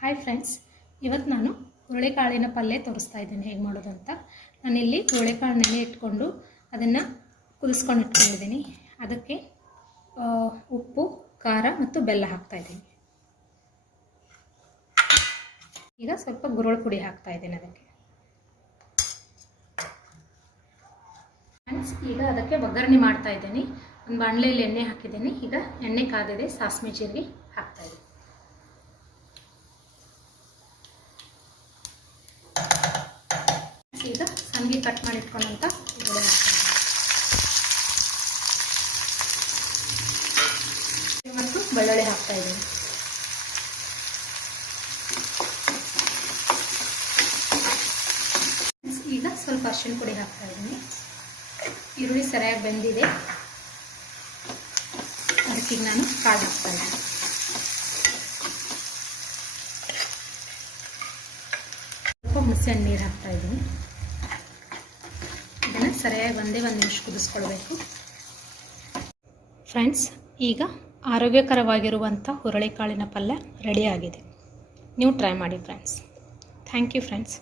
Hi friends, ಇವತ್ತು ನಾನು ಹುರುಳಿಕಾಳಿನ ಪಲ್ಯ ತೋರಿಸ್ತಾ ಇದ್ದೀನಿ ಹೇಗೆ ಮಾಡೋದು ಅಂತ. ನಾನಿಲ್ಲಿ ಹುರುಳಿಕಾಳು ನೆನೆ ಇಟ್ಕೊಂಡು ಅದನ್ನು ಕುದಿಸ್ಕೊಂಡು ಇಟ್ಕೊಂಡಿದ್ದೀನಿ. ಅದಕ್ಕೆ ಉಪ್ಪು, ಖಾರ ಮತ್ತು ಬೆಲ್ಲ ಹಾಕ್ತಾ ಇದ್ದೀನಿ. ಈಗ ಸ್ವಲ್ಪ ಗುರುಳ್ ಪುಡಿ ಹಾಕ್ತಾ ಇದ್ದೀನಿ ಅದಕ್ಕೆ. ಫ್ರೆಂಡ್ಸ್, ಈಗ ಅದಕ್ಕೆ ಒಗ್ಗರಣೆ ಮಾಡ್ತಾ ಇದ್ದೀನಿ. ಒಂದು ಬಾಣಲೆಯಲ್ಲಿ ಎಣ್ಣೆ ಹಾಕಿದ್ದೀನಿ. ಈಗ ಎಣ್ಣೆ ಕಾದಿದೆ, ಸಾಸಿವೆ ಜೀರಿಗೆ ಹಾಕ್ತಾ ಇದ್ದೀನಿ. ಈಗ ಸಣ್ಣಗೆ ಕಟ್ ಮಾಡಿ ಇಟ್ಕೊಂಡಂತ ಈರುಳ್ಳಿ ಮತ್ತು ಬೆಳ್ಳುಳ್ಳಿ ಹಾಕ್ತಾ ಇದ್ದೀನಿ. ಈಗ ಸ್ವಲ್ಪ ಅರಿಶಿನ ಪುಡಿ ಹಾಕ್ತಾ ಇದ್ದೀನಿ. ಈರುಳ್ಳಿ ಸರಿಯಾಗಿ ಬೆಂದಿದೆ, ಅದಕ್ಕೆ ನಾನು ಕಾಳು ಹಾಕ್ತಾ ಇದ್ದೀನಿ. ಸ್ವಲ್ಪ ಹುಣಸೆಹಣ್ಣು ನೀರು ಹಾಕ್ತಾ ಇದ್ದೀನಿ. ಇದನ್ನು ಸರಿಯಾಗಿ ಒಂದು ನಿಮಿಷ ಕುದಿಸ್ಕೊಳ್ಬೇಕು. ಫ್ರೆಂಡ್ಸ್, ಈಗ ಆರೋಗ್ಯಕರವಾಗಿರುವಂಥ ಹುರುಳಿಕಾಳಿನ ಪಲ್ಯ ರೆಡಿಯಾಗಿದೆ. ನೀವು ಟ್ರೈ ಮಾಡಿ ಫ್ರೆಂಡ್ಸ್. Thank you friends.